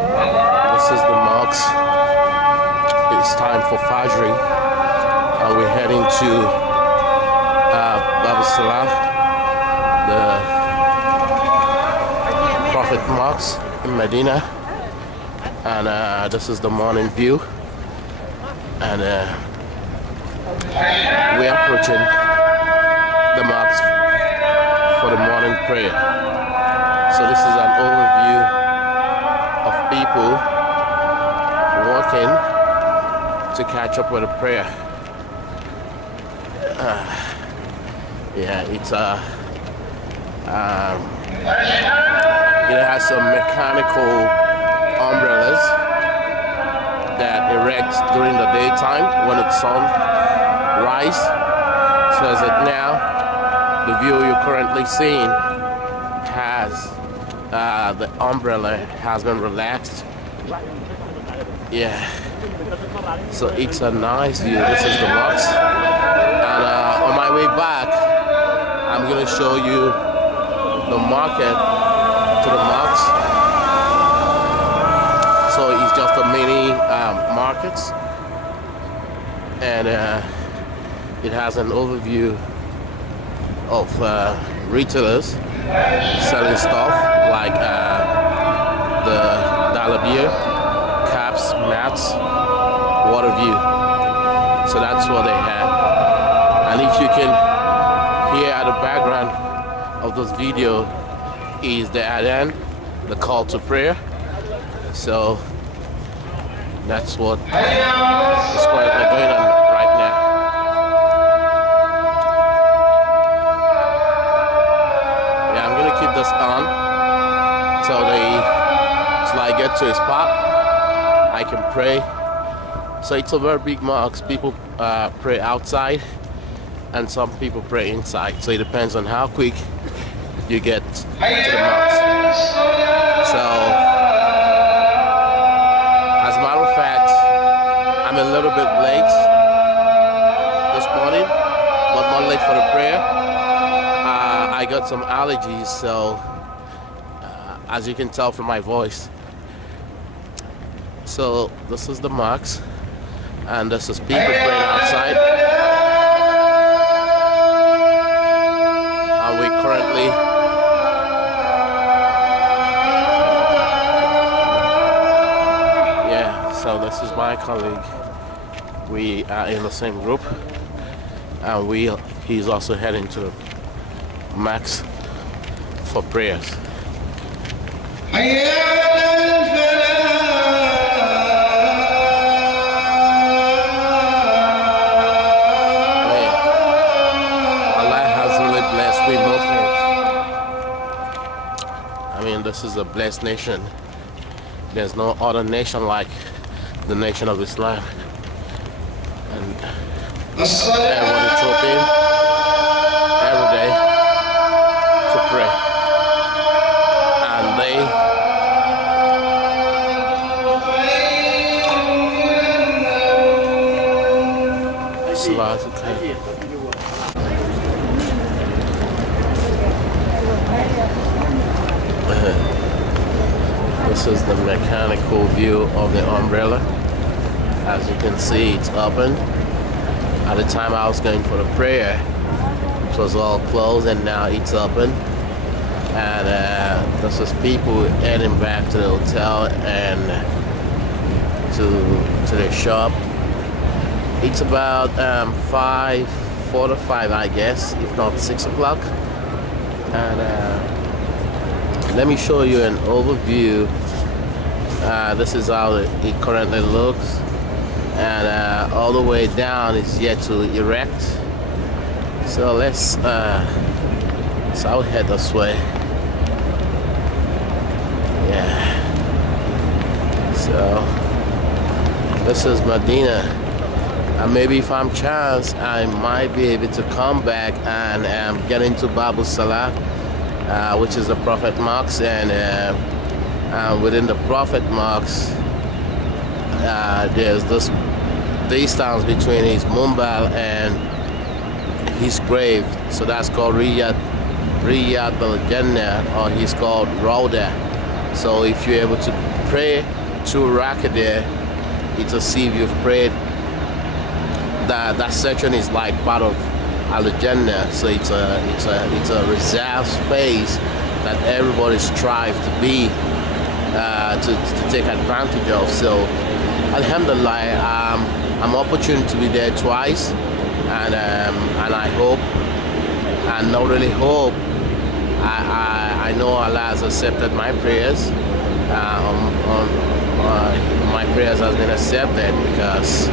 This is the mosque. It's time for Fajr, and we're heading to Bab Salah, the Prophet Mosque in Medina, and this is the morning view, and we're approaching the mosque for the morning prayer. So this is an overview of people walking to catch up with a prayer. It has some mechanical umbrellas that erect during the daytime when the sun rises. So as it now, the view you're currently seeing has the umbrella has been relaxed. Yeah. So it's a nice view. This is the mosque. And on my way back, I'm going to show you the market to the mosque. So it's just a mini market. And it has an overview of retailers selling stuff like the dollar beer, caps, mats, water view. So that's what they have. And if you can hear at the background of this video is the adhan, the call to prayer. So that's what is currently going on right now. Yeah, I'm gonna keep this on till I get to a spot I can pray. So it's a very big mosque. People pray outside and some people pray inside. So it depends on how quick you get to the mosque. So as a matter of fact, I'm a little bit late this morning, but not late for the prayer. I got some allergies, so as you can tell from my voice. So this is the mosque, and this is people praying outside. And we currently so this is my colleague. We are in the same group, and he's also heading to the mosque for prayers. This is a blessed nation. There's no other nation like the nation of Islam. And everyone is hoping every day to pray. And this is the mechanical view of the umbrella. As you can see, it's open. At the time I was going for the prayer, it was all closed, and now it's open. And this is people heading back to the hotel and to the shop. It's about 5:45, I guess, if not 6 o'clock. And let me show you an overview. This is how it currently looks, and all the way down is yet to erect. So let's so I'll head this way. Yeah. So this is Medina, and maybe if I'm chance, I might be able to come back and get into Bab Salah, which is the Prophet Mosque, and within the Prophet Mosque, there's this distance between his Mumbal and his grave. So that's called Riyad al-Jannah, or he's called Rauda. So if you're able to pray to Raqqa there, it's a see if you've prayed. That section is like part of Al-Jannah, so it's a reserved space that everybody strives to be to take advantage of. So alhamdulillah, I'm opportune to be there twice, and I hope, and not really hope, I know Allah has accepted my prayers. My prayers has been accepted because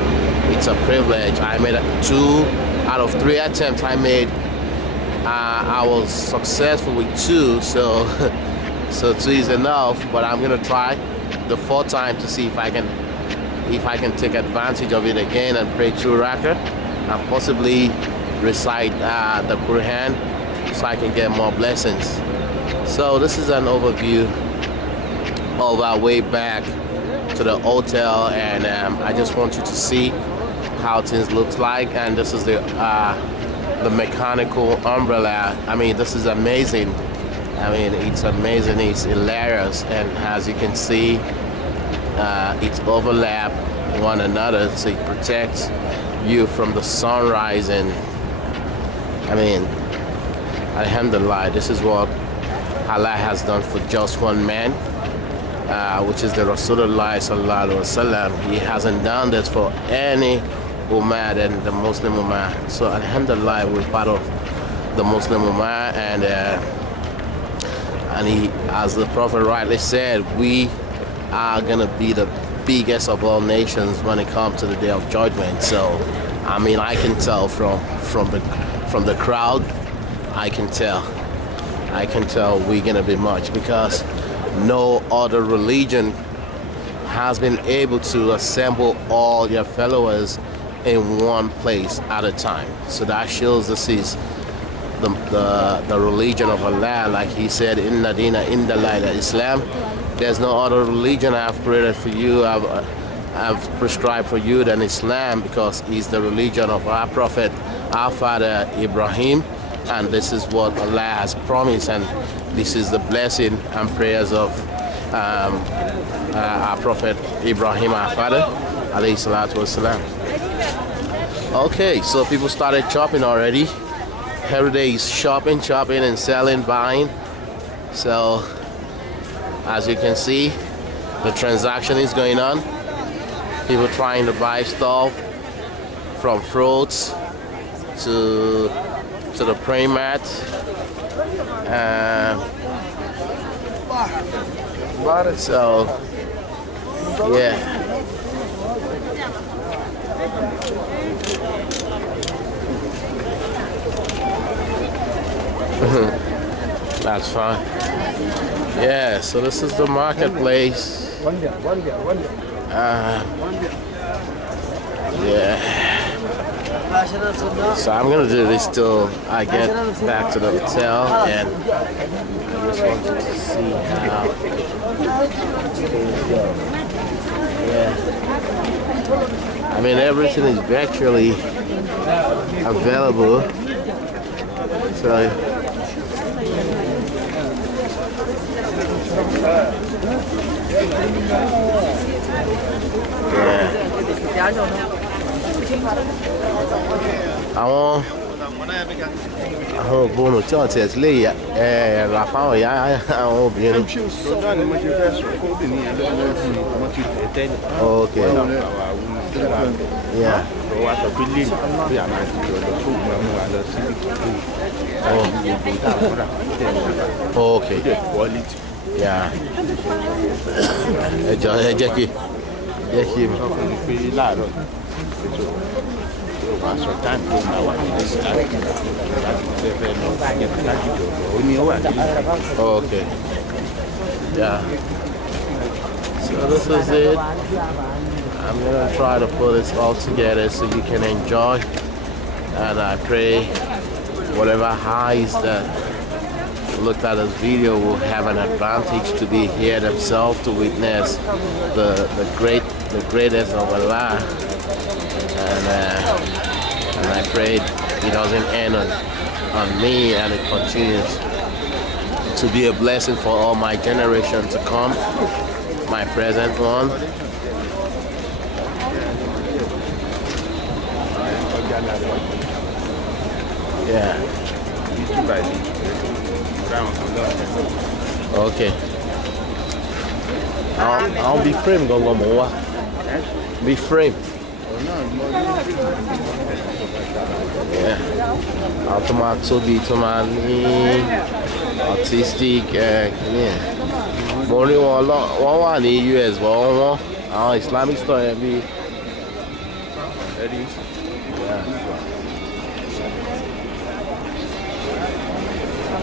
it's a privilege. I made 2 out of 3 attempts I made. I was successful with 2, so 2 is enough. But I'm gonna try the 4th time to see if I can take advantage of it again and pray 2 rakah and possibly recite the Quran so I can get more blessings. So this is an overview of our way back to the hotel, and I just want you to see how things look like. And this is the mechanical umbrella. I mean, this is amazing. I mean, it's amazing, it's hilarious, and as you can see, it overlap one another, so it protects you from the sunrise. And I mean, alhamdulillah, this is what Allah has done for just one man, which is the Rasulullah sallallahu alaihi wasallam. He hasn't done this for any ummah than the Muslim ummah. So alhamdulillah, we're part of the Muslim ummah, and he, as the Prophet rightly said, we are gonna be the biggest of all nations when it comes to the Day of Judgment. So I mean, I can tell from the crowd, I can tell we're gonna be much, because no other religion has been able to assemble all your followers in one place at a time. So that shows this is the religion of Allah. Like he said, Inna Dina Indallahi Islam. There's no other religion I've created for you, I've prescribed for you than Islam, because it's the religion of our Prophet, our father Ibrahim. And this is what Allah has promised, and this is the blessing and prayers of our Prophet Ibrahim, our father, alayhi salatu wasalam. Okay, so people started shopping already. Every day is shopping and selling, buying. So as you can see, the transaction is going on. People trying to buy stuff, from fruits to the praying mat. So yeah. That's fine. Yeah, so this is the marketplace. Yeah. So I'm gonna do this till I get back to the hotel, and I just wanted to see how things go. Yeah. I mean, everything is virtually available. So àwọn ògbónú tí wọ́n tiẹ̀ ti lè rà fáwọn ìyá àwọn obìnrin. Ok. Yeah. Ok. Yeah. Ẹ jẹ́ kí Okay. Yeah. So this is it. I'm gonna try to put this all together so you can enjoy, and I pray whatever eyes that looked at this video will have an advantage to be here themselves to witness the greatness of Allah, and I pray it doesn't end on me, and it continues to be a blessing for all my generation to come. my present one. Yeah. Okay. I'll be frame go more. Be frame. Yeah. Automatic be to man artistic yeah. Mo rí wọn wà ní US but wọ́n àwọn Islamic store yẹn bí.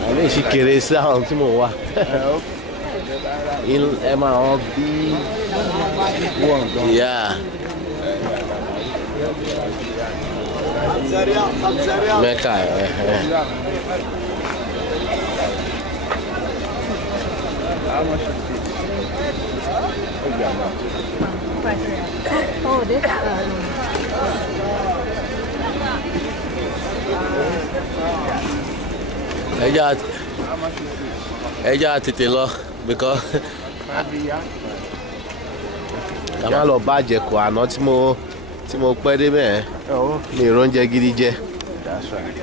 Àwọn lè ṣì kéré sí àwọn tí mo wà. Ẹ máa wọn bí. Yeah. Mecca. How much is this? Oh, this Ẹja tètè lọ because ká má lọ bàjẹ́ kọ àná tí mo pẹ́ débẹ̀ mi ìrọ́njẹ gidi jẹ. That's right.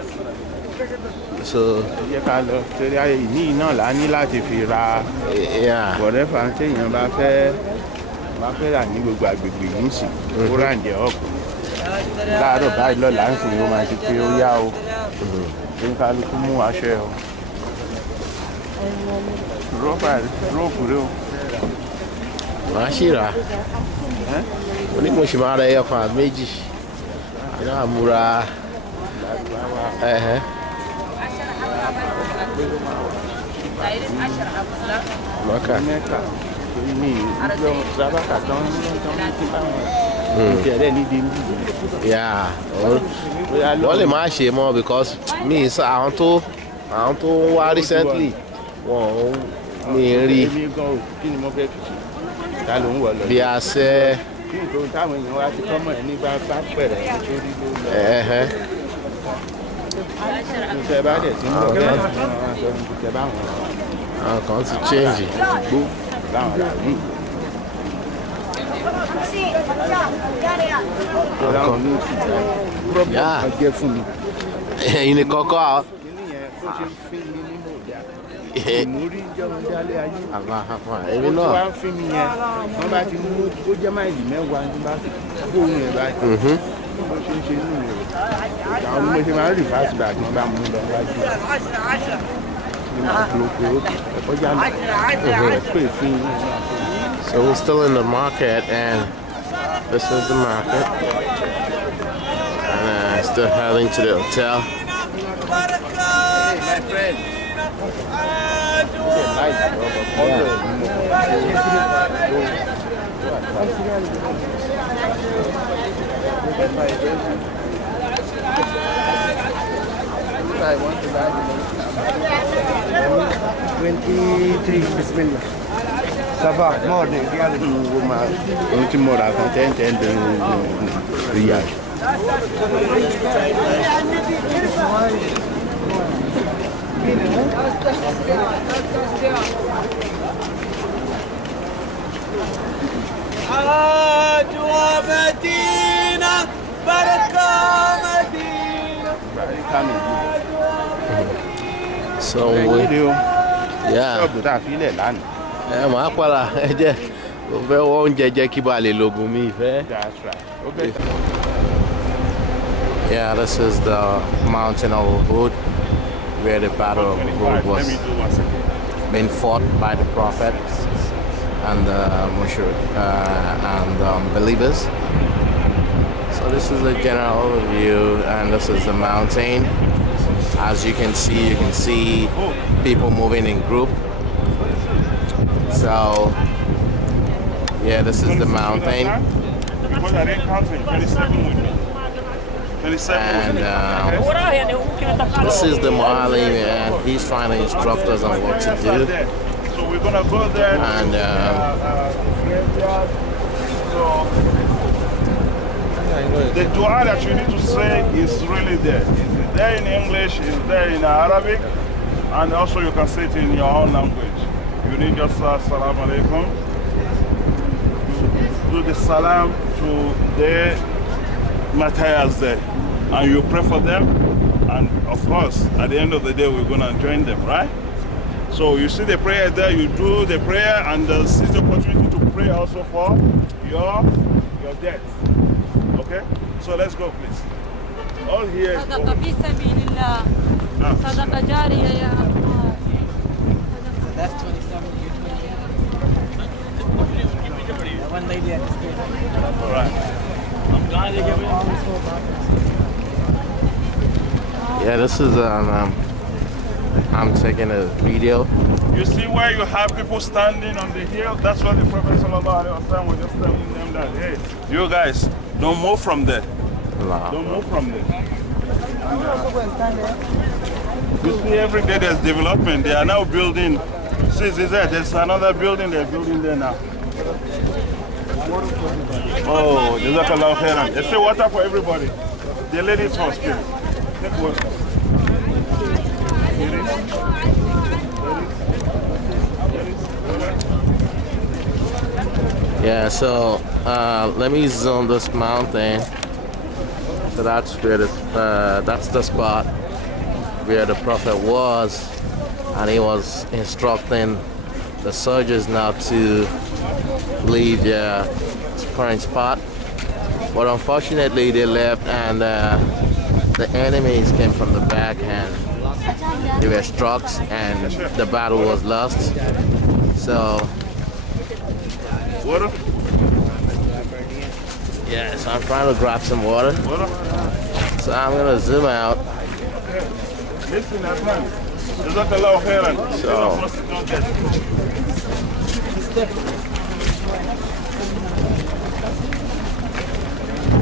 So ẹ jẹ́ ká lọ torí ayé ìní náà là ní láti fi ra whatever téèyàn bá fẹ́ rà ní gbogbo àgbègbè yìí sì ó ràǹjẹ́ ọ̀pọ̀ láàárọ̀ báyìí lọ́la ń sìn ó máa ti pé ó yá o ṣé ń kálukú mú aṣọ ẹ̀ o róòpù rẹ o. màá sì rà á onímọ̀ sì máa ra ẹyọ kan àbí méjì iná àmúra mọ́kà. Wọ́n lè máa ṣe mọ́ because mi sá àwọn tó wá recently wọ́n mi rí bí a ṣe. Táwọn èèyàn wá ti kọ́mọ̀ ẹ̀ nígbà bá pẹ̀rẹ̀ nítorí ló lọ. Ìṣẹ́ bá dẹ̀ tí ń bọ̀ bẹ́ẹ̀ ni wọ́n sọ ní kùtẹ́ báwọn. Àwọn kan ti change. Gbó láwọn rà mí. Láwọn ní oṣù tó jẹ́ fún mi. Ẹ̀yin ni kọ́kọ́ àwọn. Ó ṣe ń fín mi nínú ìdá. Ìmúrí jọmọdálé ayé. Èmi náà. Wọ́n á fín mi yẹn. Wọ́n bá ti mú ó jẹ́ máìlì mẹ́wàá ní bá gbóhùn ẹ̀ báyìí. Bó ṣe ń ṣe inú rẹ̀. Àwọn ọmọ ṣe máa ń rí fásitì bá àti bá mú lọ wájú. So we're still in the market and this is the market. And still heading to the hotel. My friend. I want to buy 23 bismillah. Sabah morning. Only more than 10 riyal. مدينة بركة مدينة. So yeah. Màá padà ẹ jẹ́ mo fẹ́ wọ́n oúnjẹ jẹ́ kí bá lè lògùn mi ìfẹ́. That's right. Okay. Yeah, this is the mountain of Uhud where the battle of Uhud was being fought by the Prophet and the believers. So this is a general overview and this is the mountain. As you can see people moving in group. So yeah, this is the mountain. And this is the Muallim and he's trying to instruct us on what to do. So we're gonna go there. And the dua that you need to say is really there. It's there in English, it's there in Arabic, and also you can say it in your own language. You need just Assalamu alaikum. the salam to the martyrs there, and you pray for them, and of course, at the end of the day, we're gonna join them, right? So you see the prayer there, you do the prayer, and seize the opportunity to pray also for your death. Okay? So let's go, please. All here. صدقة في سبيل الله. صدقة جارية يا الله. That's 27. One lady at the stage. All right. Yeah, this is I'm taking a video. You see where you have people standing on the hill? That's what the Prophet Sallallahu Alaihi Wasallam was just telling them that, hey, you guys, don't move from there. Nah. Don't move from there. You see, every day there's development. They are now building. See, there's another building they're building there now. Oh, Jazakallah khairan. They say water for everybody. The ladies first, please. Take water. Yeah, so let me zoom this mountain. So that's where that's the spot where the Prophet was, and he was instructing the soldiers now to leave their current spot. But unfortunately, they left, and the enemies came from the back, and they were struck, and the battle was lost. So. Water? Yeah, so I'm trying to grab some water. Water? So I'm gonna zoom out. Listen, Adnan. Jazakallah khairan. So.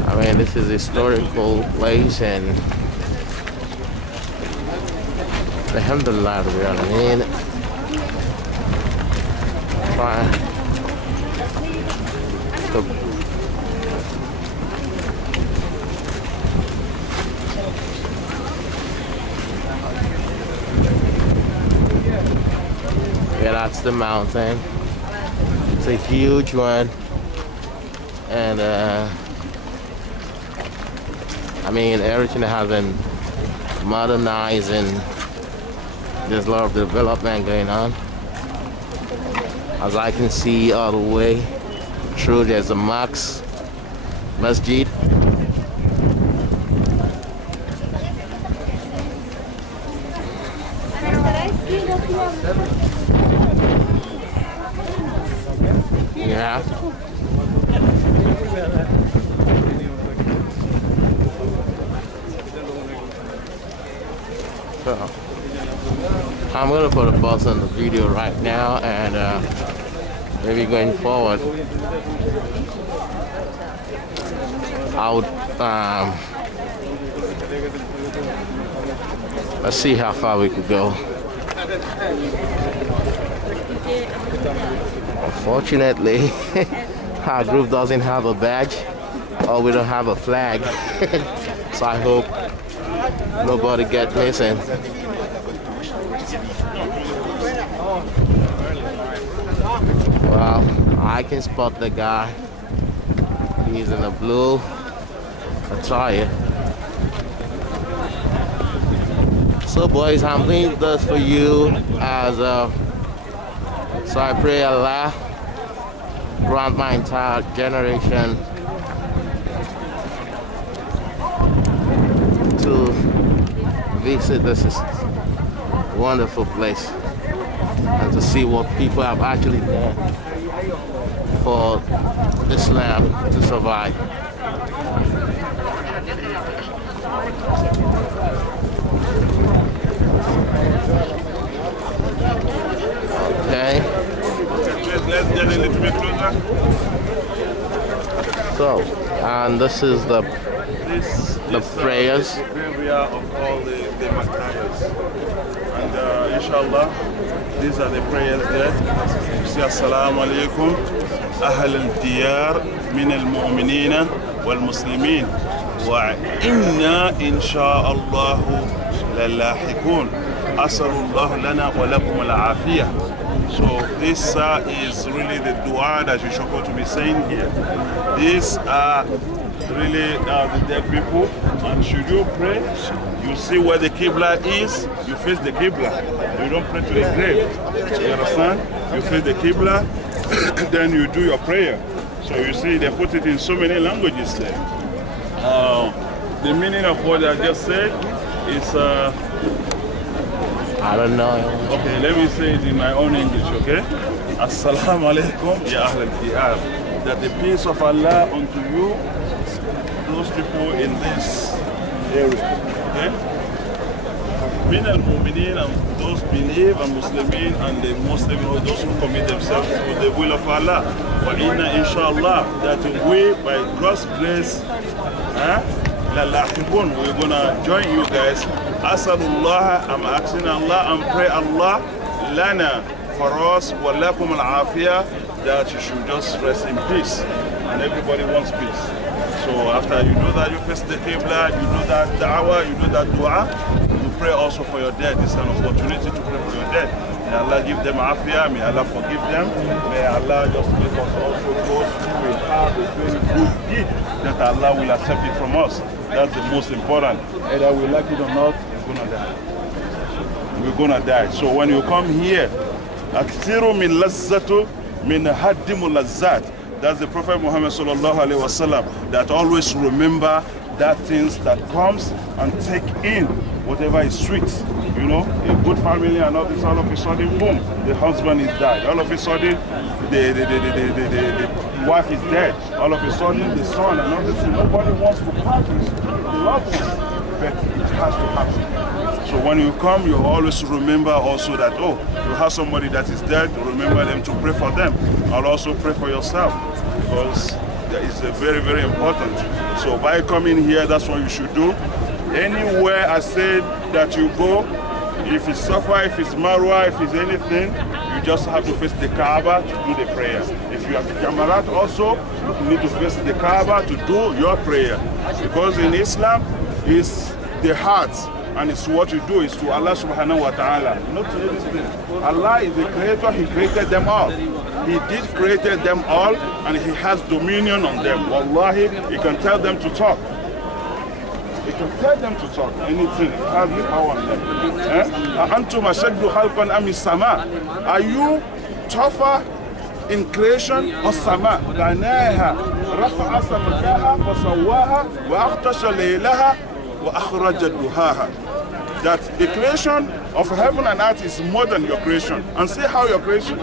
I mean, this is a historical place, and alhamdulillah, to be honest. I mean, yeah, that's the mountain. It's a huge one, and I mean, everything has been modernized, and there's a lot of development going on. As I can see all the way through, there's a masjid. Yeah. So, I'm gonna put a pause on the video right now, and maybe going forward, I would let's see how far we could go. Unfortunately, our group doesn't have a badge, or we don't have a flag. So I hope nobody get missing. Well, I can spot the guy. He's in a blue attire. So boys, I'm doing this for you as so I pray Allah grant my entire generation to visit this wonderful place and to see what people have actually done for Islam to survive. Okay. Let's get a little bit closer. So, and this is the prayers. The graveyard of all the martyrs. And inshallah, these are the prayers there. You say, Assalamu alaikum, Ahl al-Diyar min al-Mu'minina wal-Muslimin. Wa inna insha'Allahu lalahikun. أسأل الله لنا ولكم العافية So this is really the dua that you should go to be saying here. These are really the dead people, and should you pray, you see where the Qibla is, you face the Qibla. You don't pray to the grave. You understand? You face the Qibla, then you do your prayer. So you see they put it in so many languages there. The meaning of what I just said is I don't know. okay, let me say it in my own English, okay? Assalamu alaikum ya ahl al-diyar. That the peace of Allah unto you, those people in this area, okay? Min al-mu'minin, and those believe, and Muslimin, and the Muslim, those who commit themselves to the will of Allah. Wa inna inshallah, that we, by God's grace, we're gonna join you guys. Asalullah, I'm asking Allah and pray Allah lana for us wa lakum al-afiyah, that you should just rest in peace, and everybody wants peace. So after you do that, you face the Qibla, you do that da'wah, you do that dua, you pray also for your dead. It's an opportunity to pray for your dead. May Allah give them afiyah, may Allah forgive them, may Allah just make us also those who will have a very good deed, that Allah will accept it from us. That's the most important. Either we like it or not, we're gonna die. We're gonna die. So when you come here, akthiru min lazzatu min haddimu lazzat. That's the Prophet Muhammad sallallahu alaihi wasallam, that always remember that things that comes and take in whatever is sweet. You know, a good family and all this, all of a sudden, boom, the husband is died. All of a sudden, the wife is dead. All of a sudden, the son and all this. Nobody wants to part with loved ones, but it has to happen. So when you come, you always remember also that, oh, you have somebody that is dead, remember them to pray for them. I'll also pray for yourself, because that is very, very important. So by coming here, that's what you should do. Anywhere I said that you go, if it's Safa, if it's Marwa, if it's anything, you just have to face the Kaaba to do the prayer. If you have the Jamarat also, you need to face the Kaaba to do your prayer. Because in Islam, it's the heart, and it's what you do is to Allah subhanahu wa ta'ala, not to anything. Allah is the creator, He created them all. He did created them all, and He has dominion on them. Wallahi, He can tell them to talk. He can tell them to talk, anything. He has the power on them. Antum ashaddu khalqan am as-sama. Are you tougher in creation or sama? Banaha rafa'a samakaha fasawwaha wa aghtasha laylaha wa akhraja duhaha. That the creation of heaven and earth is more than your creation. And see how your creation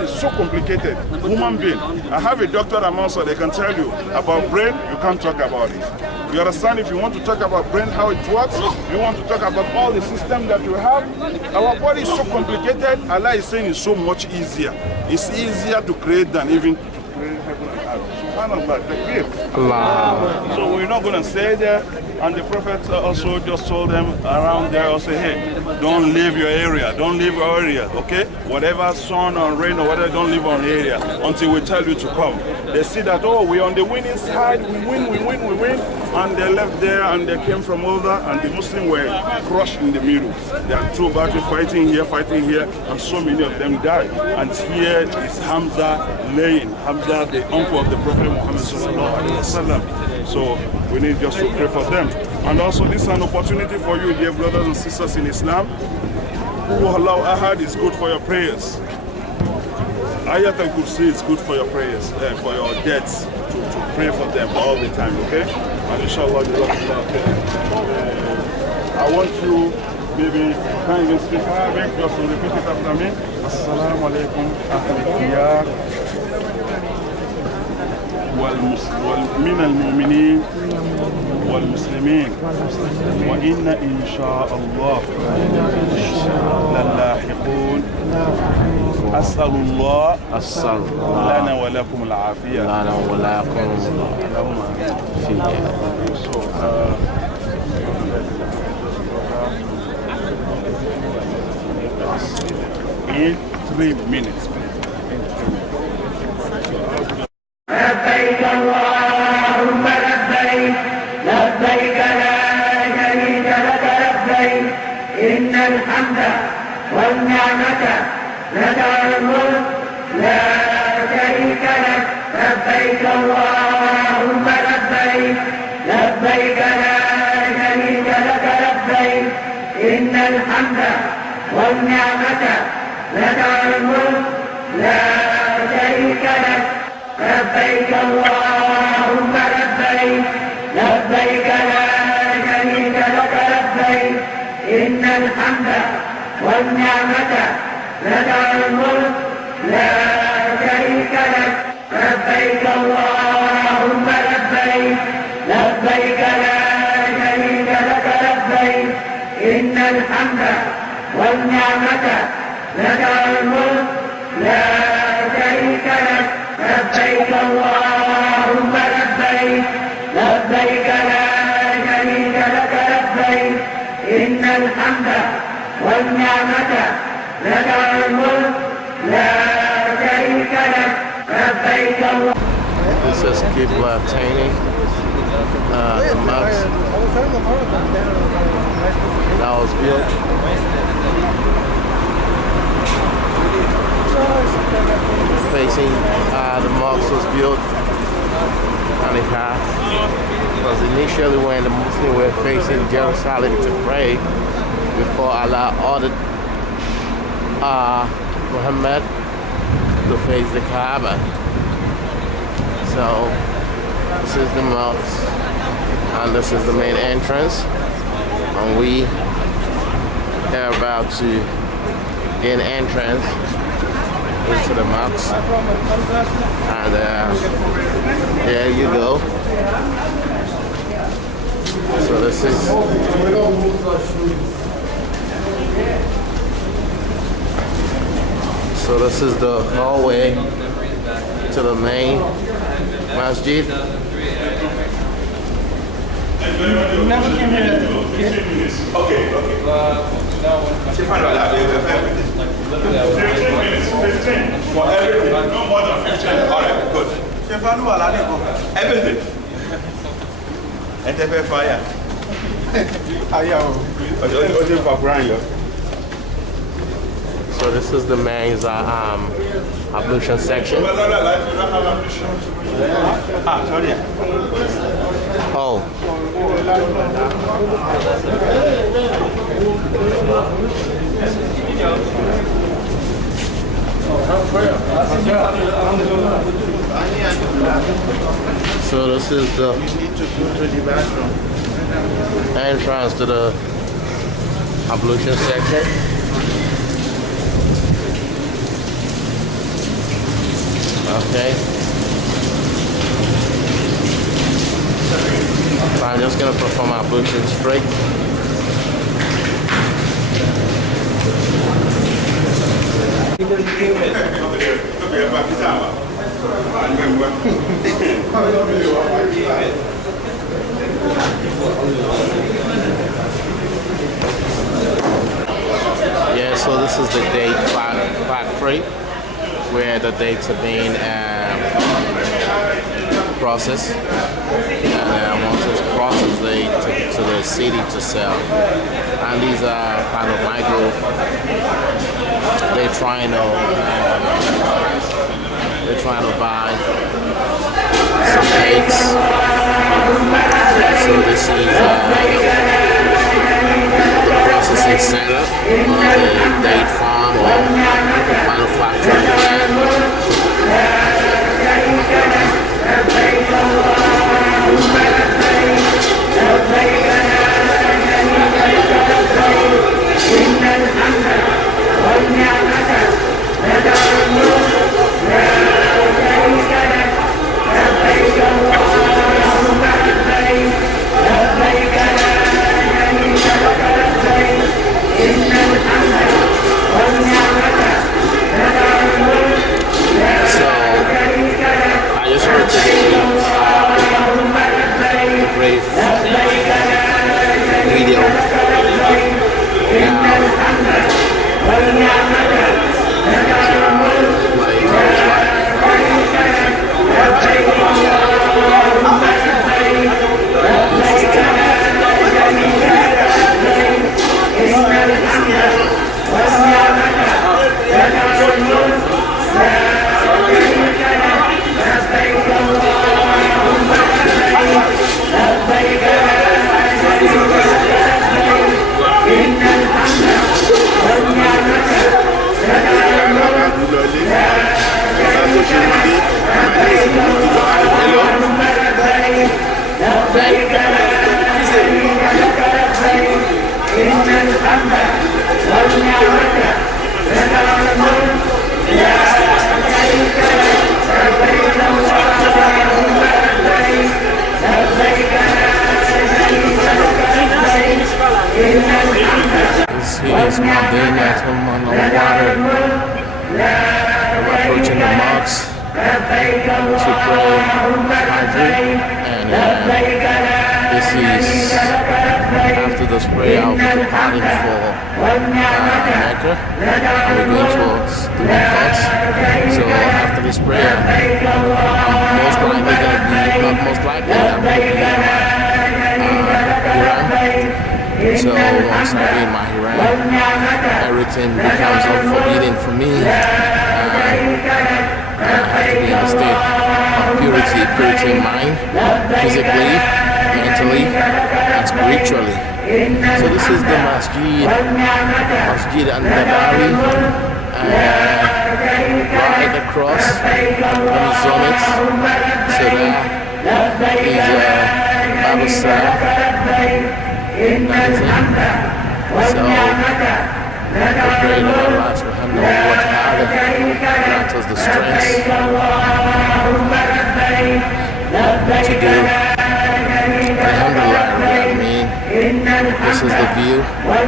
is so complicated. Human being. I have a doctor among us, so they can tell you about brain, you can't talk about it. You understand? If you want to talk about brain, how it works, you want to talk about all the system that you have, our body is so complicated. Allah is saying it's so much easier. It's easier to create than even to create heaven and earth. SubhanAllah, takbir. Allah. So we're not going to stay there. And the Prophet also just told them around there, also, hey, don't leave your area, don't leave our area, okay? Whatever sun or rain or whatever, don't leave our area until we tell you to come. They see that, oh, we're on the winning side, we win. And they left there and they came from over, and the Muslims were crushed in the middle. There are two battles fighting here, and so many of them died. And here is Hamza laying, Hamza, the uncle of the Prophet Muhammad sallallahu alaihi wasallam. So we need just to pray for them. And also this is an opportunity for you, dear brothers and sisters in Islam. Who Allahu Ahad is good for your prayers. Ayat al-Kursi is good for your prayers, for your debts, to pray for them all the time, okay? And inshallah, I want you, maybe, can't even speak Arabic, just to repeat it after me. Assalamu alaikum, ahlul من المؤمنين والمسلمين وإن إن شاء الله للاحقون أسأل الله لنا ولكم العافية. In 3 minutes. لبيك اللهم لبيك لبيك لا شريك لك لبيك إن الحمد والنعمة لك لبيك اللهم لبيك لبيك لا شريك لك لبيك إن الحمد والنعمة لك الملك لا شريك لك لبيك اللهم لبيك لبيك لا شريك لك لبيك إن الحمد والنعمة لك الملك لا شريك لك لبيك اللهم لبيك لبيك لا شريك لك لبيك إن الحمد والنعمة لك الملك لا شريك لك لبيك اللهم لبيك لبيك لا شريك لك لبيك إن الحمد والنعمة لك الملك لا شريك لك لبيك الله. This is Qibla Tani, the mosque that was built. Facing the mosque was built on the half. Because initially when the Muslims were facing Jerusalem to pray before Allah ordered Muhammad to face the Kaaba. So this is the mosque and this is the main entrance, and we are about to gain entrance into the mosque, and there you go. So this is the hallway to the main masjid. Okay. 15 for everything, no more than 15. All right, good. Everything. And the fire. So this is the main ablution section. Oh. So this is the entrance to the ablution section. Okay. So I'm just gonna perform ablution straight. Yeah, so this is the date factory where the dates are being processed, and once it's processed they take it to the city to sell. And these are kind of micro, they're trying to buy some dates. So this is the processing center of the date farm or manufacturing plant. إن الحمد is after this prayer, I'll be departing for Mecca. I'll be going towards the Miqat. So after this prayer, I'm most likely going to be, not most likely, I'm going to be Hiram. So once I be in my Hiram, everything becomes unforbidden for me. I have to be in a state of purity of mind, physically, mentally, and spiritually. So this is the Masjid An-Nabawi, right across, let me zone it, so that is Babu Salah, so we pray that Allah subhanahu wa ta'ala grant us the strength to do. Alhamdulillah, this is the view. I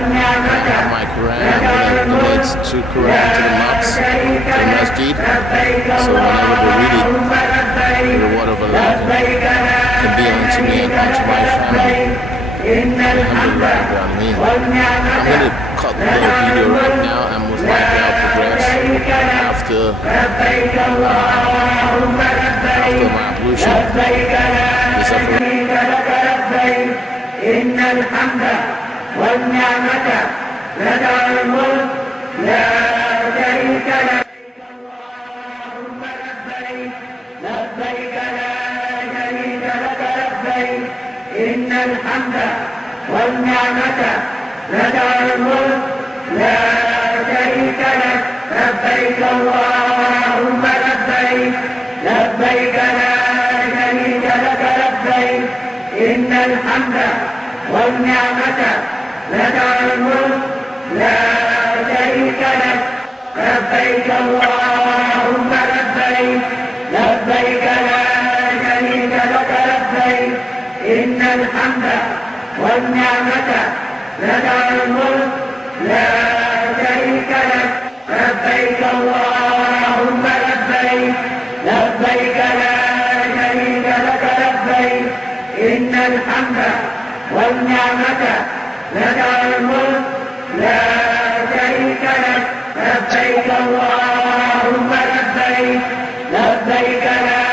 have my Quran, and it leads to Quran to the mosque, to the masjid. So whenever we read it, the reward of Allah can be unto me and unto my family. Alhamdulillah, I'm going to cut the video right now, and most likely I'll progress after my ablution. إن الحمد والنعمة لك الملك لا شريك لك اللهم لبيك لبيك لا شريك لك لبيك إن الحمد والنعمة لك الملك لا شريك لك لبيك اللهم لبيك لبيك لا شريك لك لبيك إن الحمد والنعمة لك الملك لا شريك لك لبيك اللهم لبيك لبيك لا شريك لك لبيك إن الحمد والنعمة لك الملك لا شريك لك لبيك اللهم لبيك لبيك لا شريك لك لبيك إن الحمد والنعمة لك الملك لا شريك لك لبيك اللهم لبيك لبيك لا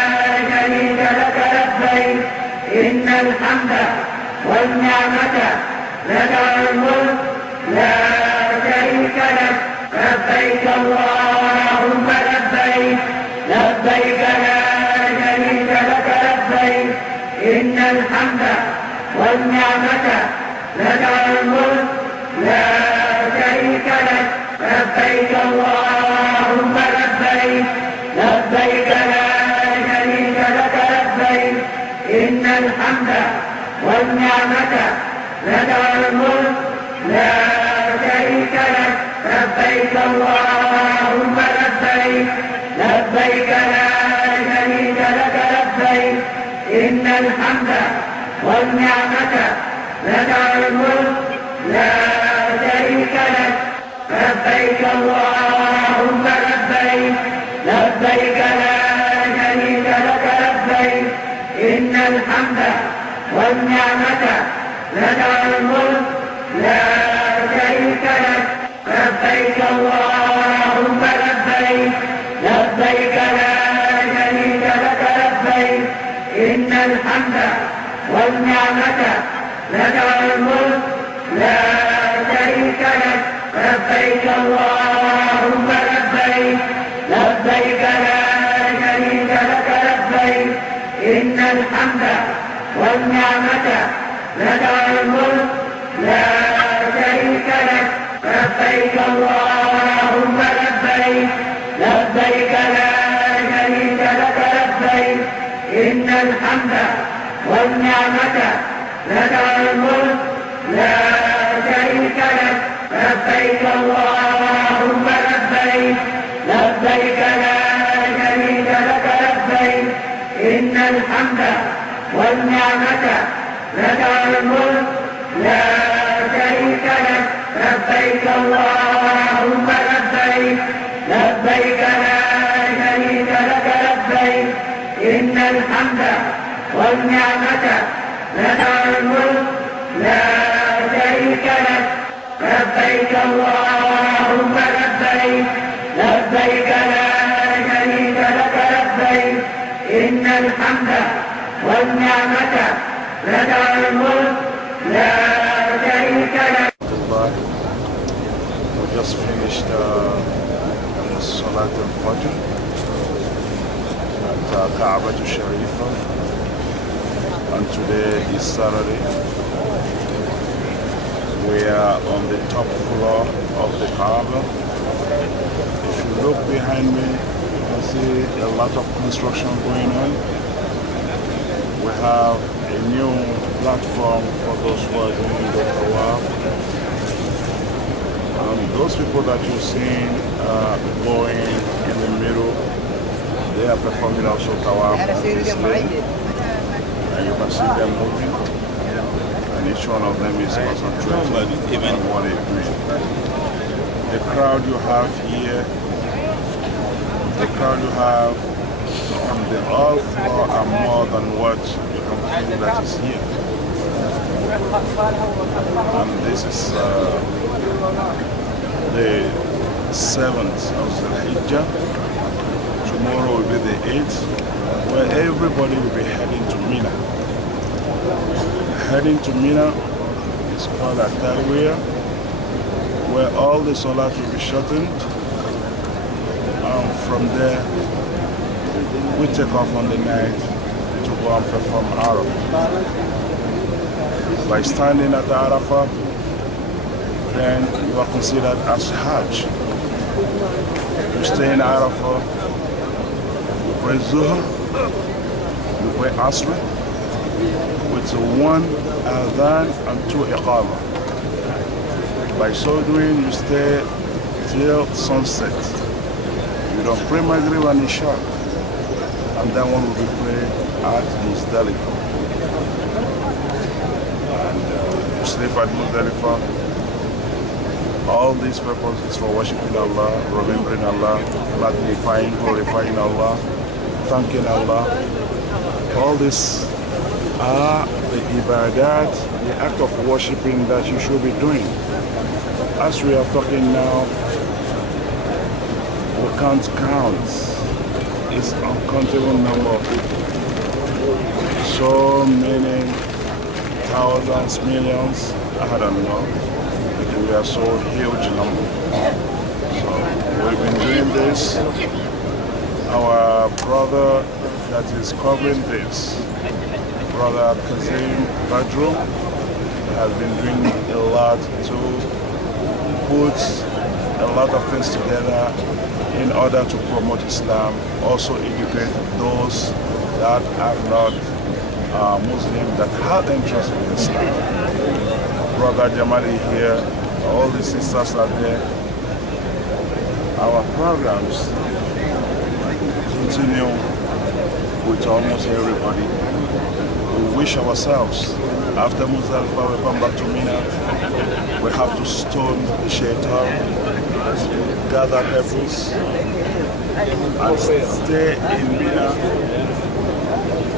شريك لك لبيك إن الحمد والنعمة لك الملك لا شريك لك لبيك اللهم لبيك لبيك لا شريك لك لبيك إن الحمد والنعمة لك الملك لا شريك لك لبيك اللهم لبيك لبيك لا شريك لك لبيك إن الحمد والنعمة لك الملك لا شريك لك لبيك اللهم لبيك لبيك لا شريك لك لبيك إن الحمد والنعمة لك الملك لا شريك لك لبيك اللهم لبيك لبيك لا شريك لك لبيك إن الحمد والنعمة لك الملك لا شريك لك لبيك اللهم لبيك لبيك لا شريك لك لبيك إن الحمد والنعمة لك الملك لا شريك لك لبيك اللهم لبيك لبيك لا شريك لك لبيك إن الحمد والنعمة لك الملك لا شريك لك لبيك اللهم لبيك لبيك لا شريك لك لبيك إن الحمد والنعمة لك الملك لا شريك لك لبيك اللهم لبيك لبيك لا شريك لك لبيك إن الحمد والنعمة لك الملك لا شريك لك لبيك اللهم لبيك لبيك لا شريك لك لبيك إن الحمد والنعمة لك الملك لا شريك لك لبيك اللهم لبيك لبيك لا شريك لك لبيك إن الحمد والنعمة لك الملك لا شريك لك. We just finished Salat al-Fajr at Kaaba Sharifa, and today is Saturday. We are on the top floor of the Kaaba. If you look behind me, you can see a lot of construction going on. We have a new platform for those who are doing the Tawaf. Those people that you're seeing going in the middle, they are performing also Tawaf. And you can see them moving. And each one of them is concentrating on what they're doing. The crowd you have here, the crowd you have on the all floor are more than what you can feel that is here. And this is the 7th of Zulhijjah. Tomorrow will be the 8th, where everybody will be heading to Mina. Heading to Mina is called a Tarwiyah, where all the salat will be shortened. From there, we take off on the night to go and perform Arafah. By standing at Arafah, then you are considered as Hajj. You stay in Arafah, you pray Zuhr, you pray Asr, with one Adhan and 2 Iqamah. By so doing, you stay till sunset. You don't pray Maghrib and Isha, and that one will be prayed at Muzdalifah. And you sleep at Muzdalifah. All these purposes for worshiping Allah, remembering Allah, magnifying, glorifying Allah, thanking Allah. All this are the ibadat, the act of worshiping that you should be doing. As we are talking now, we can't count. It's an uncountable number of people. So many thousands, millions, I don't know. We are so huge number. So we've been doing this. Our brother that is covering this, Brother Kazim Badru, has been doing a lot to put a lot of things together in order to promote Islam, also educate those that are not Muslim that have interest in Islam. Brother Jamali here, all the sisters are there. Our programs continue with almost everybody. We wish ourselves, after Muzdalifah we come back to Mina, we have to stone the shaitan, gather pebbles, and stay in Mina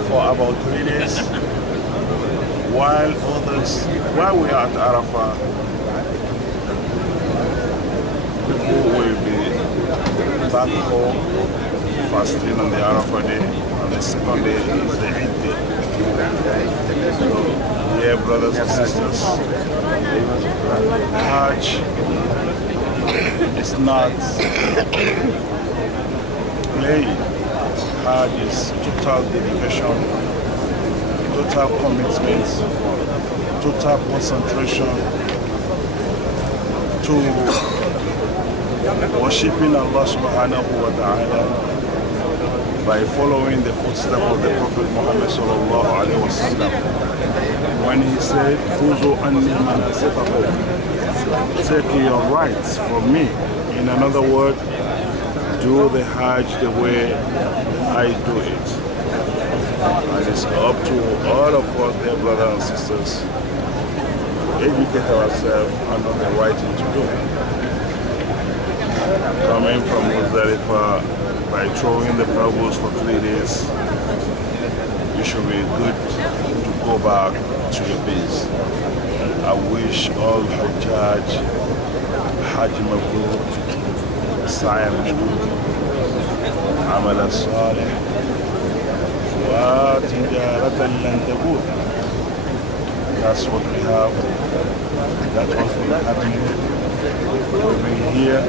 for about 3 days, while we are at Arafah, people will be back home fasting on the Arafah day, and the second day is the Eid day. So, yeah, brothers and sisters, Hajj is not playing. Hajj is total dedication, total commitment, total concentration to worshiping Allah subhanahu wa ta'ala by following the footsteps of the Prophet Muhammad sallallahu alaihi wasallam. When he said, "Khuzu anni manasikakum," take your rights from me. In another word, do the Hajj the way I do it. And it's up to all of us, dear brothers and sisters, educate ourselves and know the right thing to do. Coming from Muzdalifah by throwing the pebbles for 3 days, you should be good to go back to your base. I wish all Hajjaj, Hajj Mabrur, Sa'i Mashkur, Amal Saleh, wa Tijaratan Lan Tabur. That's what we have. That's what's been happening. We've been here.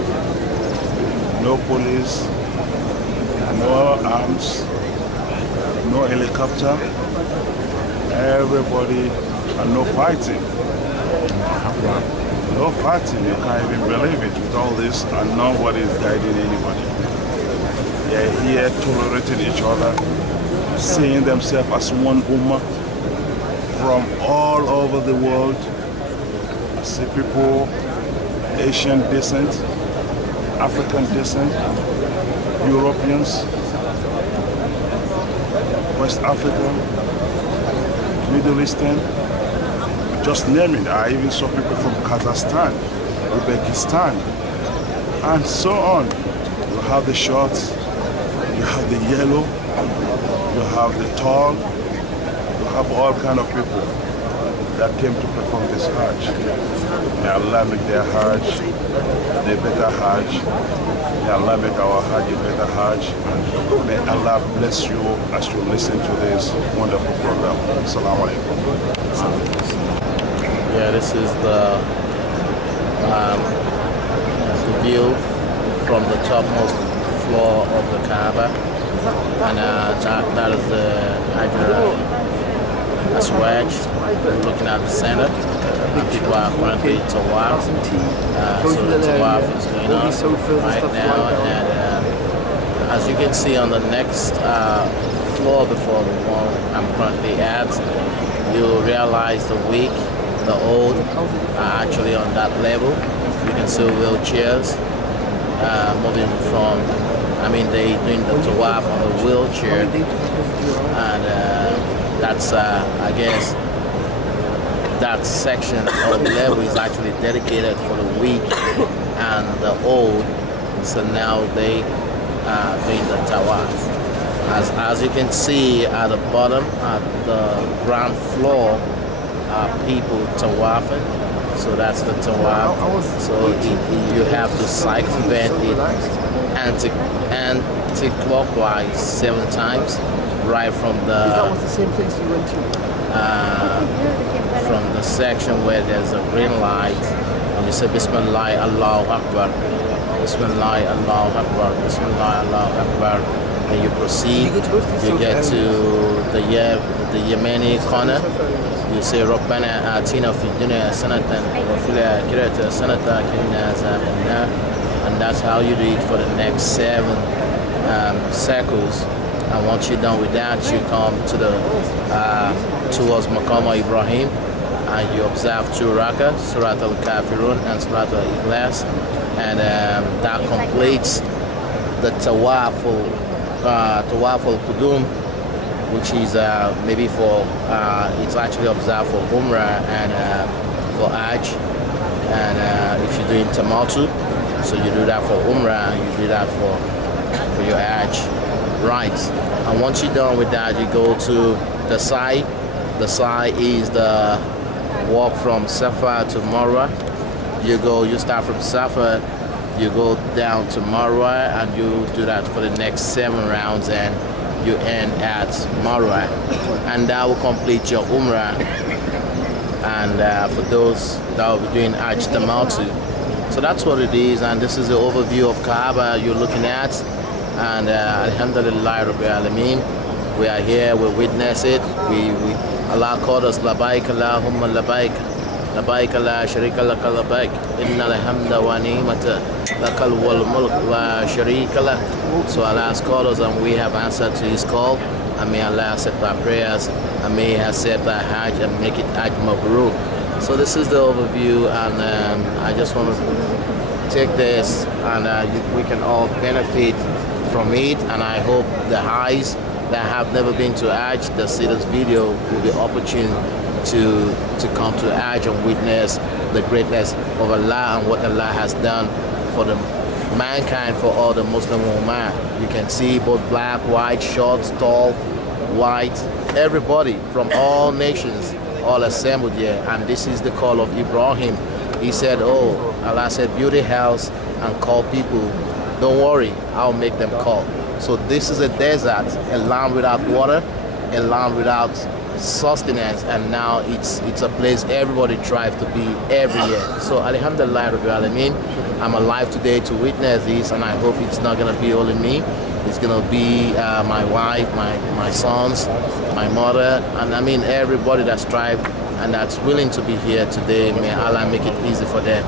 No police, no arms, no helicopter. Everybody, and no fighting. No fighting. You can't even believe it with all this, and nobody is guiding anybody. They're here tolerating each other, seeing themselves as one ummah from all over the world. I see people, Asian descent, African descent, Europeans, West Africa, Middle Eastern, just name it. I even saw people from Kazakhstan, Uzbekistan, and so on. You have the short, you have the yellow, you have the tall, you have all kind of people that came to perform this Hajj. May Allah make their Hajj the better Hajj. May Allah make our Hajj a better Hajj. May Allah bless you as you listen to this wonderful program. Assalamu alaikum. Yeah, this is the view from the topmost floor of the Kaaba, and that is the Hajar Aswad. Looking at the center, and people are currently tawaf. So the tawaf is going on right now, and as you can see on the next floor before the one I'm currently at, you realize the weak, the old are actually on that level. You can see wheelchairs moving from, they doing the tawaf on the wheelchair, and that's, I guess, that section of the level is actually dedicated for the weak and the old. So now they are doing the tawaf. As you can see at the bottom, at the ground floor, people tawafing. So that's the tawaf. So you have to circumvent it anti-clockwise 7 times, right from the from the section where there's a green light, and you say Bismillah Allahu Akbar, Bismillah Allahu Akbar, Bismillah Allahu Akbar. Then you proceed, you get to the Yemeni corner. You say Rabbana Atina fi dunya sanatan wa fil akhirati sanatan qina azaban nar, and that's how you do it for the next 7 circles. And once you're done with that, you come to the towards Maqam Ibrahim, and you observe 2 rakah, Surat al-Kafirun and Surat al-Ikhlas, and that completes the Tawaf al-Qudum, which is maybe for, it's actually observed for Umrah and for Hajj, and if you're doing Tamattu, so you do that for Umrah, and you do that for your Hajj. Right, and once you're done with that, you go to the Sa'i. The Sa'i is the walk from Safa to Marwa. You start from Safa, you go down to Marwa, and you do that for the next 7 rounds, and you end at Marwa, and that will complete your Umrah. And for those that will be doing Hajj Tamattu, so that's what it is. And this is the overview of Kaaba you're looking at. And Alhamdulillah Rabbil Alameen, we are here, we witness it. Allah called us Labaik Allahumma Labaik, Labaik la sharika laka labaik, innal hamda wa ni'mata lakal wal mulk la sharika lak. So Allah has called us, and we have answered to His call. And may Allah accept our prayers, and may He accept our Hajj and make it Hajj Mabrur. So this is the overview, and I just want to take this, and we can all benefit from it. And I hope the Hajj that have never been to Hajj that see this video will be opportune to come to Hajj and witness the greatness of Allah and what Allah has done for the mankind, for all the Muslim Ummah. You can see both black, white, short, tall, white, everybody from all nations all assembled here, and this is the call of Ibrahim. He said, oh, Allah said, build a house and call people. Don't worry, I'll make them call. So this is a desert, a land without water, a land without sustenance, and now it's a place everybody tries to be every year. So Alhamdulillah Rabbil Alameen, I'm alive today to witness this, and I hope it's not going to be only me. It's going to be my wife, my sons, my mother, and I mean everybody that's strived and that's willing to be here today. May Allah make it easy for them.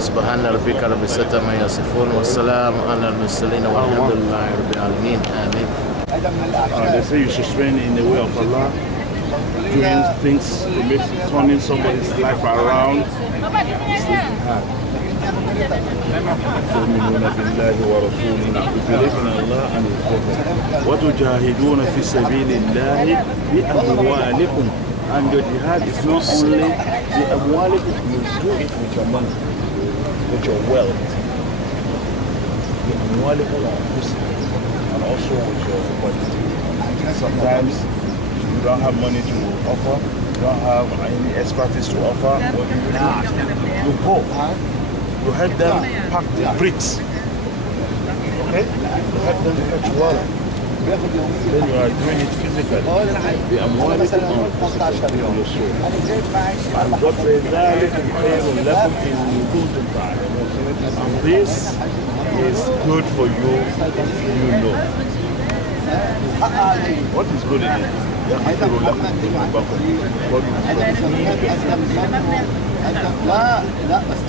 Subhana rabbika rabbil izzati amma yasifun wa salamun ala al-mursalin walhamdulillahi rabbil alamin. Amen. They say you should spend in the way of Allah, doing things to make turning somebody's life around. تؤمنون بالله ورسوله بفلسنا الله عن الكفر وتجاهدون في سبيل الله بأموالكم. And your jihad is not only the amwalikum, you do it with your money, with your wealth, the amwalikum and also with your body. Sometimes you don't have money to offer, you don't have any expertise to offer, you go. You help them pack the bricks. Okay? You help them fetch water. Then you are doing it physically. The amwalikum on your soul. And God says, ذَلِكُمْ خَيْرٌ لَكُمْ إِن كُنتُمْ تَعْلَمُونَ. And this is good for you if you know. What is good in it? يَغْفِرُ لَكُمْ ذُنُوبَكُمْ. God لا لا بس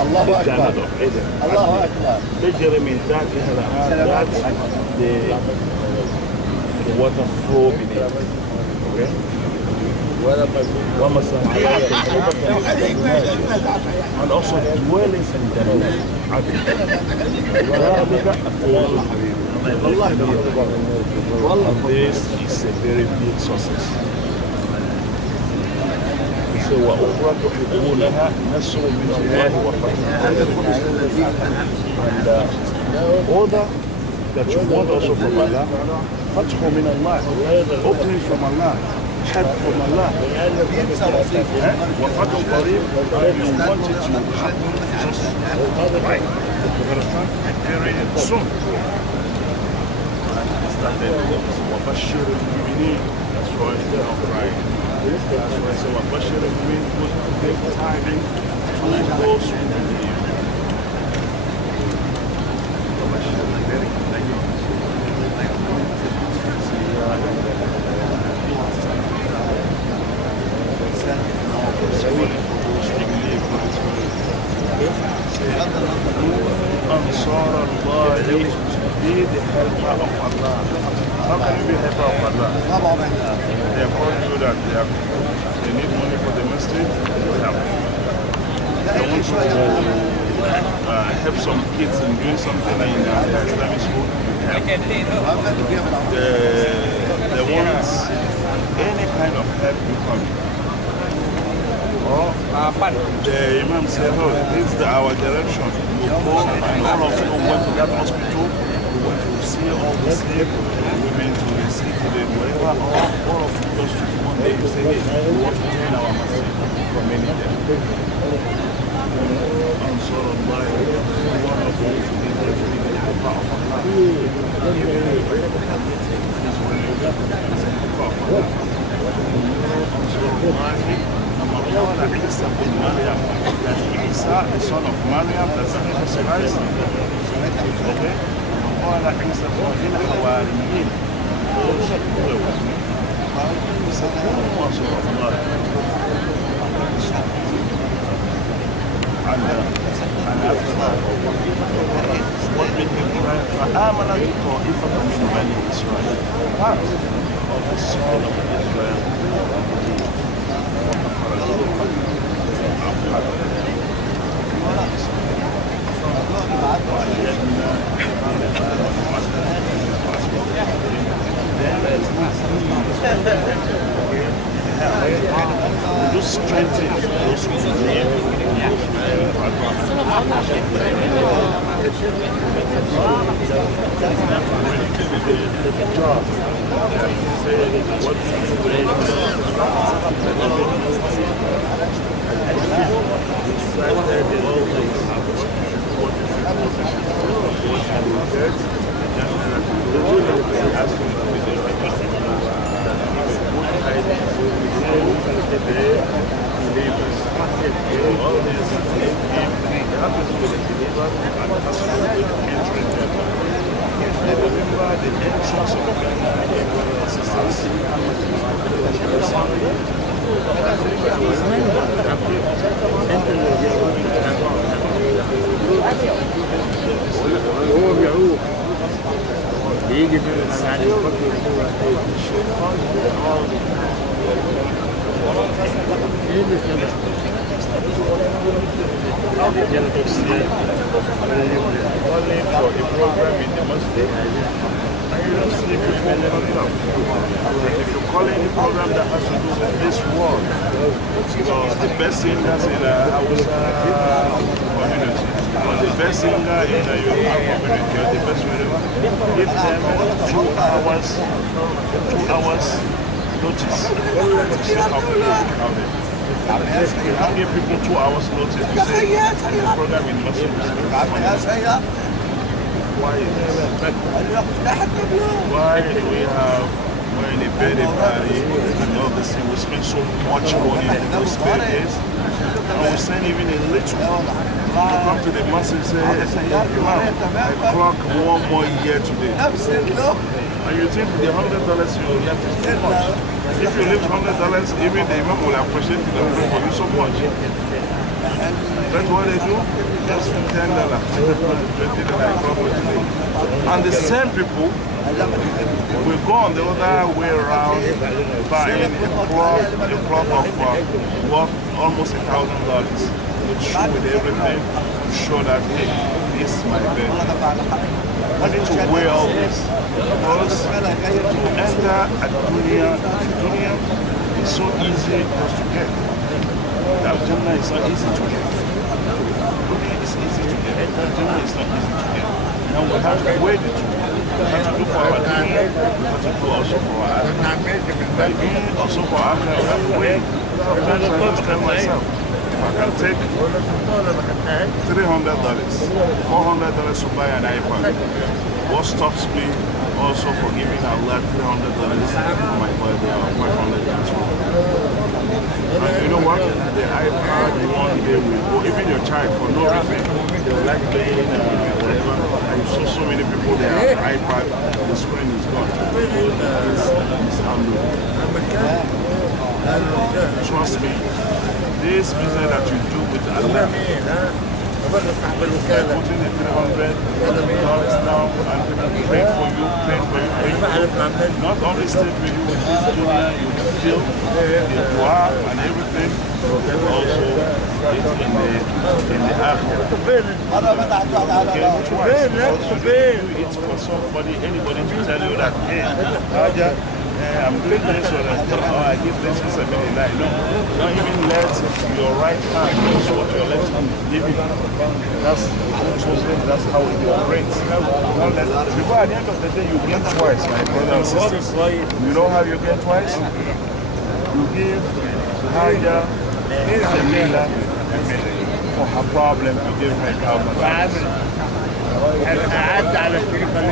الله أكبر الله أكبر تجري من تحتها الأنهار the water flow beneath. Okay? And also dwellings in Jannah. And this is a very big success. So وأخرى تحبونها نصر من الله وفتح. And order that you want also from Allah, فتح من الله, opening from Allah, help from Allah. وفتح قريب, you want it to happen just right. Very soon. وبشر المؤمنين. That's why they are crying. That's why I say وبشر المؤمنين, give tidings to those who believe. Ansar Allah, be the helper of Allah. How can you be helper of Allah? They are calling you that they need money for the masjid, you help. They want to help some kids in doing something in their Islamic school, you help. They want any kind of help you come. The Imam said, oh, this is our direction. You go and all of you went to that hospital, you went to see all the sick, women to see to the whatever, all of you just one day you say, hey, we want to join our masjid for many days. And so Allah, one of you to be there to be the helper of Allah. Isa bin Maryam, that Isa, the son of Maryam, that's Jesus Christ. Okay? وقال عيسى بن الحواريين those who were with me كونوا رسول الله and after that what made him cry فآمنت طائفة من بني إسرائيل part of the soul of Israel to strengthen those who believe If you call any program that has to do with this world, the best singers in Hausa community, or the best singer in the Yoruba community, or the best radio, give them 2 hours notice to see how people have it. You don't give people 2 hours notice to say the program in Muslim. Why is this? Why do we have, we're in a birthday party, and obviously we spend so much money in those birthdays, and we send even a little to come to the masses and say, wow, I clock 1 more year today. And you think the $100 you have to spend much. If you leave $100, even the Imam will appreciate it and pray for you so much. That's what they do. Just $10, $20, today. And the same people will go on the other way around buying a cloth of worth almost $1,000 with shoe with everything to show that, hey, this is my bed. I need to wear all this because to enter a dunya is so easy just to get. That Jannah is not easy to get. Dunya is easy to get. That Jannah is not easy to get. Now we have to weigh the two. We have to do for our dunya, we have to do also for our akhirah. By doing also for our akhirah, we have to weigh. Sometimes I just tell myself, if I can take $300, $400 to buy an iPad, what stops me also for giving Allah $300 for my birthday or $500? And you know what? The iPad one day will go, even your child for no reason, they will like playing whatever. And you saw so many people they have an iPad, the screen is gone. It's unbelievable. Trust me, this business that you do with Allah, putting the $300 down and praying for you, not only stay with you with this dunya, you feel the dua and everything, but also it's in the akhirah. Okay, twice. It's for somebody, anybody to tell you that, hey, I'm doing this or I give this to somebody. No, don't even let your right hand know what your left hand is giving. That's how it operates. Because at the end of the day, you get twice, my brothers and sisters. You know how you get twice? You give Haja, Jamila, for her problem, you give her $1,000.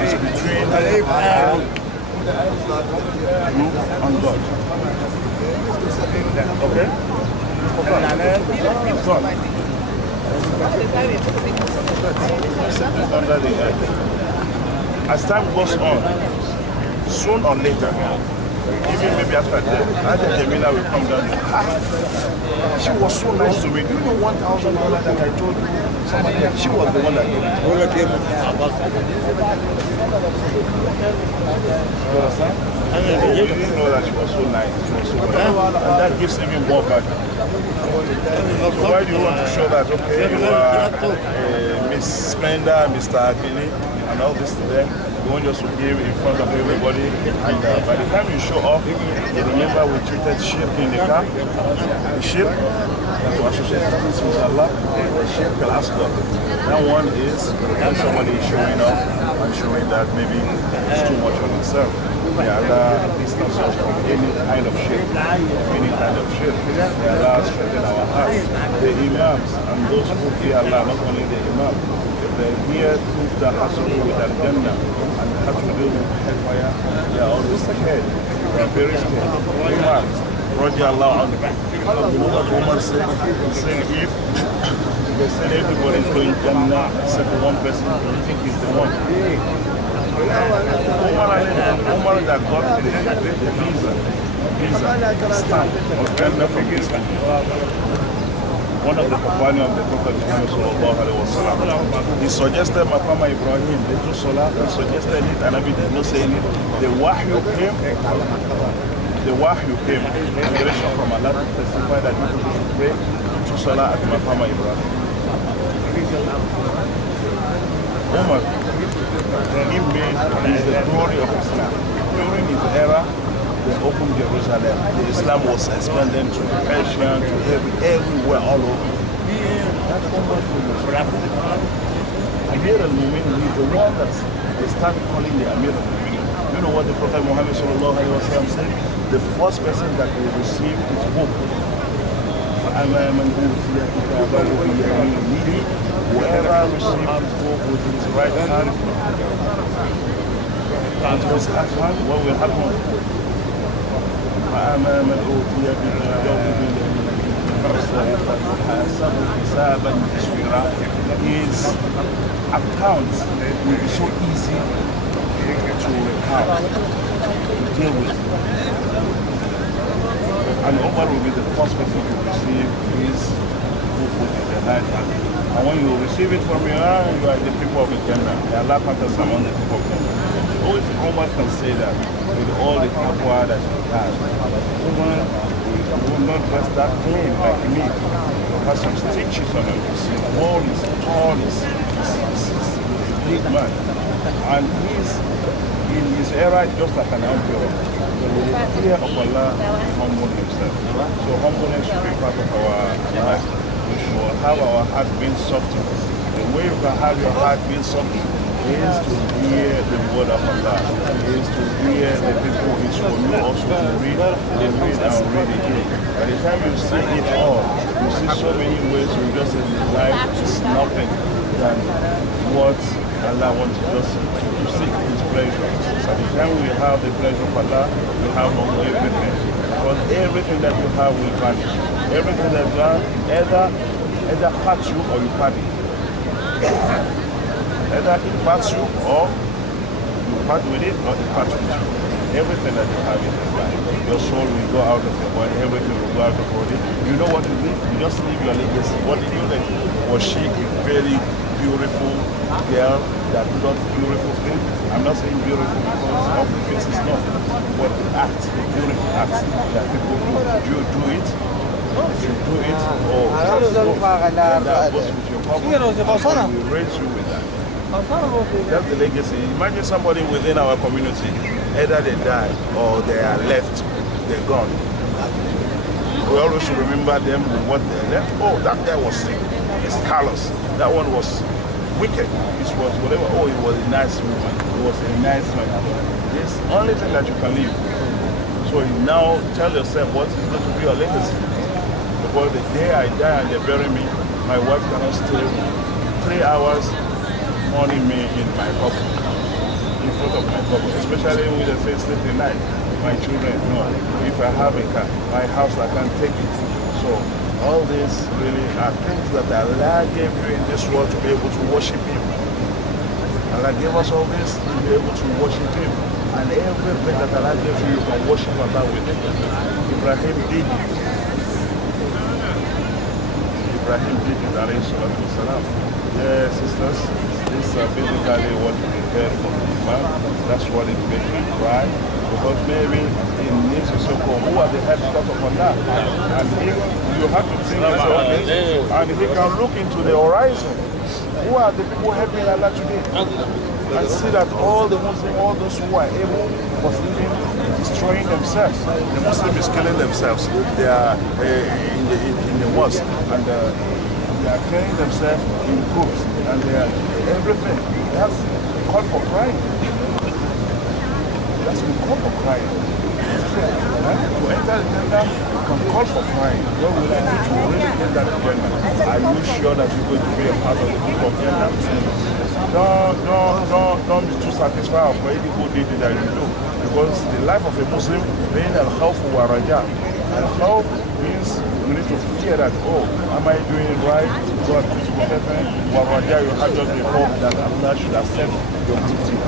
It's between her you and God. Okay? God. Under the earth. As time goes on, soon or later, even maybe after that, Jamila will come down. She was so nice to me. Do you know $1,000 that I told you? She was the one that gave it. You understand? You didn't know that she was so nice. She was so nice. And that gives even more value. So why do you want to show that, okay, you are Miss Splendor, Mr. Akili, and all this to them? You want just to give in front of everybody, and by the time you show off, you remember we treated shirk in the car. The shirk, that to associate with Allah, the shirk al-asghar. That one is when somebody is showing off and showing that maybe it's too much on himself. May Allah distance us from any kind of shirk, any kind of shirk. May Allah strengthen our hearts. The imams and those who fear Allah, not only the imam, they hear truth that has to do with Al-Jannah and has to do with hellfire. They are always scared. They are very scared. Umar, radiallahu anhu, Umar said, if they send everybody going Jannah except one person, you think he's the one. Umar that got the visa stamp of Jannah from Islam. One of the companions of the Prophet Muhammad sallallahu alaihi wasallam, he suggested Maqam Ibrahim, they do Salah, and suggested it, and Abi did not say it. The wahyu came, revelation from Allah to testify that people should pray to Salah at Maqam Ibrahim. Umar, he is the glory of Islam. During his era, they opened Jerusalem. The Islam was expanded to Persia, to everywhere, all over. That's Umar Amir al-Mu'minin is the one that they started calling the Amir al-Mu'minin. You know what the Prophet Muhammad sallallahu alaihi wasallam said? The first person that will receive his book. Whoever received his book with his right hand, it was Ahmad, what will happen? من أوتي كتابه فحاسبه حسابا يسيرا. His account will be so easy to recount, to deal with. And Umar will be the first person to receive his book with the right hand. And when you receive it from your hand, you are the people of the Jannah. Allah counts us among the people of Jannah. Always Umar can say that with all the taqwa that he has. Umar will not dress that plain like me. He has some stitches on him. He's tall, he's a big man. And he's in his era just like an emperor. So with the fear of Allah, he humbled himself. So humbleness should be part of our life. We should have our heart being softened. The way you can have your heart being softened is to hear the word of Allah, is to hear the people is for you also to read, they read and read again. By the time you see it all, you see so many ways you just say life is nothing than what Allah wants us to seek His pleasure. So by the time we have the pleasure of Allah, we have everything. Because everything that you have will vanish. Everything that you have either hurts you or you panic. Either it parts you or you part with it or it parts with you. Everything that you have in this life, your soul will go out of your body, everything will go out of your body. You know what you did? You just leave your legacy. What did you leave? Was she a very beautiful girl that got beautiful things? I'm not saying beautiful because of the face is not. But the act, the beautiful act that people do, you do it. If you do it, that goes with your purpose. We raise you with that. That's the legacy. Imagine somebody within our community, either they die or they are left, they're gone. We always remember them with what they left. Oh, that guy was sick. It's Carlos. That one was wicked. This was whatever. Oh, he was a nice woman. He was a nice man. It's the only thing that you can leave. So you now tell yourself what is going to be your legacy. Because the day I die and they bury me, my wife cannot stay 3 hours mourning me in my couple, in front of my couple, especially when they say sleep the night. My children know. If I have a car, my house, I can't take it. So all these really are things that Allah gave you in this world to be able to worship Him. Allah gave us all this to be able to worship Him. And everything that Allah gave you, you can worship Allah with it. Ibrahim did it. Ibrahim did it, alayhi salatu wasalam. Yeah, sisters, this is basically what we heard from the Imam. That's what it made me cry. Because maybe in this so-called, who are the headstock upon that? And if you have to think about it, and if you can look into the horizon, who are the people helping Allah today? And see that all the Muslims, all those who are able, was even destroying themselves. The Muslim is killing themselves. They are in the mosque, and they are killing themselves in groups, and they are everything. That's called for crying. That's been called for crying. To enter the Jannah, you can call for crying. God will allow you to really enter the Jannah. Are you sure that you're going to be a part of the group of Jannah? Don't be too satisfied for any good deed that you do. Because the life of a Muslim means al-khawf wa raja. Al-khawf means you need to fear that, oh, am I doing it right? God is protecting me. Wa raja, you have just the hope that Allah should accept your good deeds.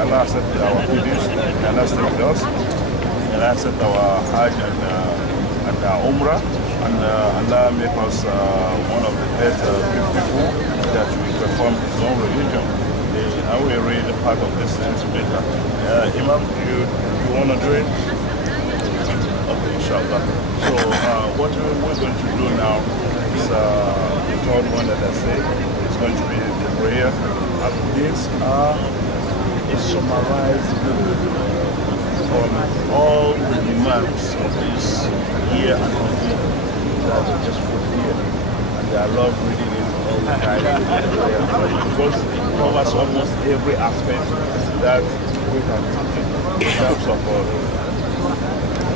Allah accept our good deeds, Allah accept us, Allah accept our Hajj and our Umrah, and Allah make us one of the best people that we perform His own religion. I will read a part of this things better. Imam, you want to do it? Okay, inshallah. So what we're going to do now is the third one that I say is going to be the prayer. And these are a summarized from all the demands of this year and that we just put here. And I love reading it all the time because it covers almost every aspect that we can take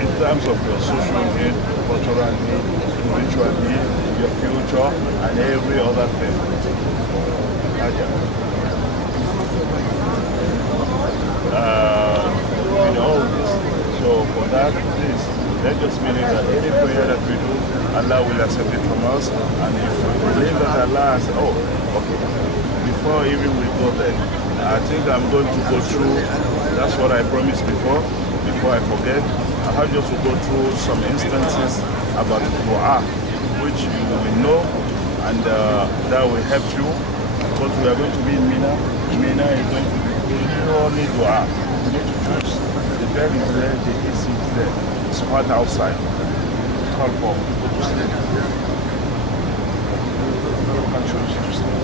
in terms of your social need, cultural need, spiritual need, your future, and every other thing. In all this. So for that, please, let's just believe that any prayer that we do, Allah will accept it from us. And if we believe that Allah has, oh, okay, before even we go there, I think I'm going to go through, that's what I promised before I forget. I have just to go through some instances about dua, which you will know, and that will help you, because we are going to be in Mina. Mina is going to be purely dua. You need to choose. The bed is there, the AC is there. It's hot outside. Call for go to sleep. You can choose to sleep.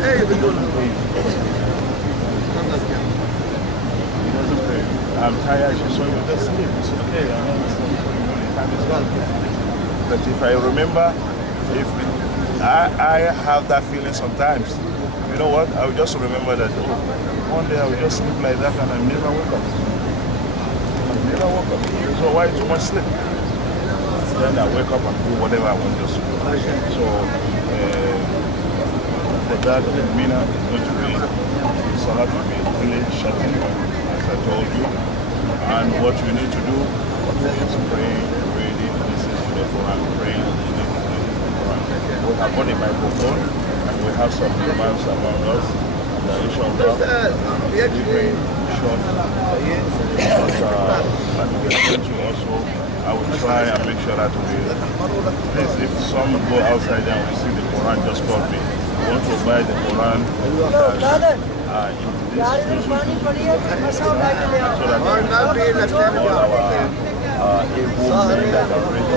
Hey, we don't pay. He doesn't pay. I'm tired, so you just sleep. It's okay. I understand the time is gone. But if I remember, if I have that feeling sometimes, you know what? I will just remember that one day I will just sleep like that and I never wake up. So why too much sleep? Then I wake up and do whatever I want to do. So for that, Mina is going to be Salat will be really shutting down, as I told you. And what you need to do is pray, reading, listen to the Quran, praying, reading the Quran. We have got a microphone and we have some imams among us. Inshallah, very short. And we are going to also, I will try and make sure that please, if some go outside and we see the Quran, just call me. I want to buy the Quran so that all our able men that are ready